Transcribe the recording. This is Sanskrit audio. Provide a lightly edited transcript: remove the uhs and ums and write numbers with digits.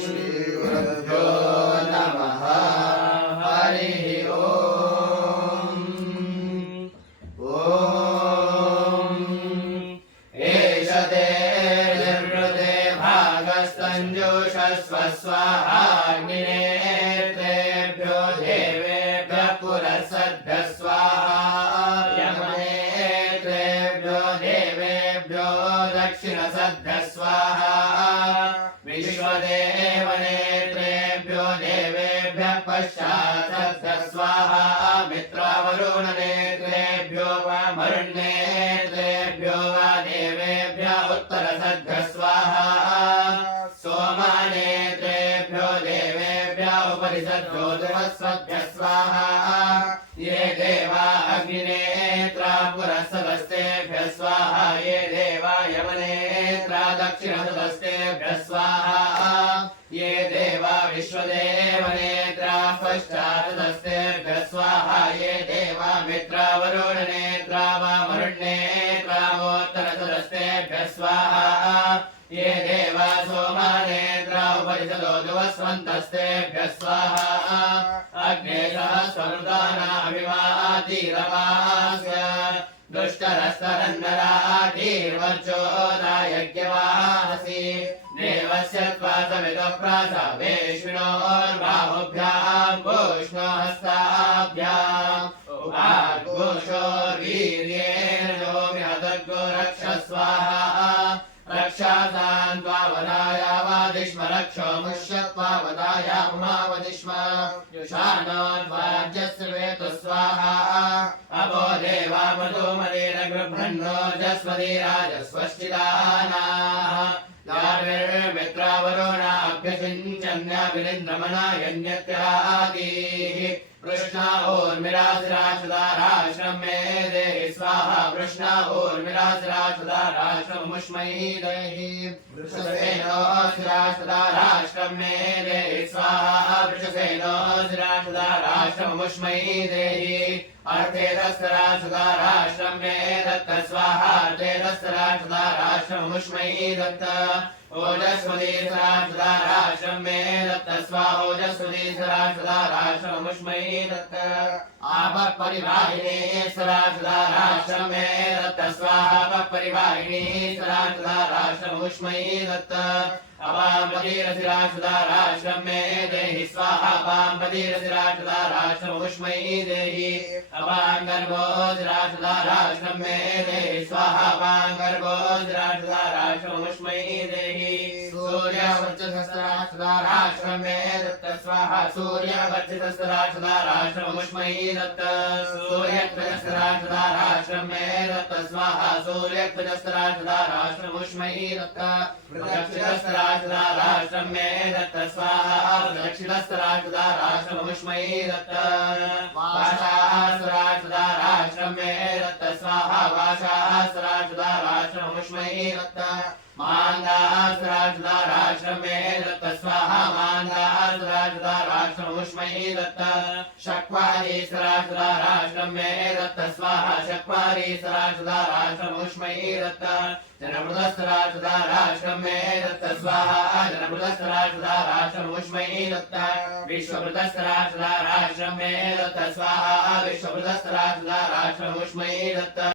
श्रीगुरुभ्यो नमः। हरिः ओम्। एष ते निर्वृते भागस्तञ्जुषस्व स्वाहाग्निनेत्रेभ्यो देवेभ्यः पुरःसद्भ्यः स्वाहा। यमनेत्रेभ्यो देवेभ्यो दक्षिणसद्भ्यः स्वाहा। विश्वदेवनेत्रेभ्यो देवेभ्यः पश्चात्सद्भ्यः स्वाहा। मित्रावरुणनेत्रेभ्यो वामरुणनेत्रेभ्यो वा देवेभ्यः उत्तरसद्भ्यः स्वाहा। सोमानेत्रेभ्यो देवेभ्यः उपरिसद्भ्यो दिवस्वद्भ्यः स्वाहा। ये देवा अग्निनेत्रा पुरःसदस्तेभ्यः स्वाहा। ये देवा यमनेत्रा दक्षिणसदस्तेभ्यः स्वाहा। ये देवा विश्वदेवनेत्रा पश्चात्सदस्तेभ्यः स्वाहा। ये देवा मित्रावरुणनेत्रा वामरुणनेत्रा उत्तरसदस्तेभ्यः स्वाहा। ये देवा सोमानेत्रा उपरिसदोद्वस्वन्तस्तेभ्यः स्वाहा। अग्ने सहस्रमृतानाभिमातीरमास्य दुष्टरस्तरन्नराटीर्वर्चोदायज्ञवाहसि। देवस्य त्वा सवितः प्रासवेश्विनोर्बाहुभ्याम् भूष्णो हस्ताभ्याम् उपाघोषोर्वीर्येण यो मिहतर्गो रक्ष स्वाहा। रक्षासान् त्वावदाया वादिष्म रक्षो मुष्यत्वावदाया उमावदिष्म युषाणोर्वाज्यस्य वेतु स्वाहा। अभो देवा मधुमरेण गृह्णन्नोजस्वतीराजस्वश्चिदानाः। यार्विर्मित्रावरुणाभ्यसिञ्चन्याभिनिन्द्रमणायन्यत्यादीः। कृष्णा ऊर्मिराशिराशुदाराश्रम मे देहि स्वाहा। कृष्णा ऊर्मिराशिराशुदाराश्रममुष्मै देहि। वृषसेनोऽशिराशुदाराश्रम मे देहि स्वाहा। वृषसेनोऽशिराशुदाराश्रममुष्मै देहि। अर्थेदस्तराशुदाराश्रम मे दत्त स्वाहा। अर्थेदस्तराशुदाराश्रममुष्मै दत्त। ओजस्वतीसराशुदाराश्रम मे दत्त स्वाहा। ओजस्वतीसराशुदाराश्रममुष्मै दत्त। आपः परिवाहिनी सराशुदाराश्रम मे दत्त स्वाहा। आपः परिवाहिनी सराशुदाराश्रममुष्मै दत्त। अवाम्पतिरसिराशुदाराश्रम मे देहि स्वाहा। अवाम्पतिरसिराशुदाराश्रममुष्मै देहि। अवाङ्गर्भोऽसिराशुदाराश्रम मे देहि स्वाहा। अवाङ्गर्भोऽसिराशुदाराश्रममुष्मै देहि। सूर्यवर्चसहस्राशुदाराश्रम मे दत्त स्वाहा। सूर्यवर्चसहस्राशुदाराश्रममुष्मै दत्त। सूर्यध्वजसहस्राशुदाराश्रम मे दत्त स्वाहा। सूर्यध्वजसहस्राशुदाराश्रममुष्मै दत्त। दक्षिणसहस्राशुदाराश्रम मे दत्त स्वाहा। दक्षिणसहस्राशुदाराश्रममुष्मै दत्त। वाषासहस्राशुदाराश्रम मे दत्त स्वाहा। वाषासहस्राशुदाराश्रममुष्मै दत्त। मान्दासहस्राशुदाराश्रम मे दत्त स्वाहा। मान्दासहस्राशुदाराश्रममुष्मै दत्त। शक्वारीसहस्राशुदाराश्रम मे दत्त स्वाहा। शक्वारीसहस्राशुदाराश्रममुष्मै दत्त। जनमृतसहस्राशुदाराश्रम मे दत्त स्वाहा। जनमृतसहस्राशुदाराश्रममुष्मै दत्त। विश्वमृतसहस्राशुदाराश्रम मे दत्त स्वाहा। विश्वमृतसहस्राशुदाराश्रममुष्मै दत्त।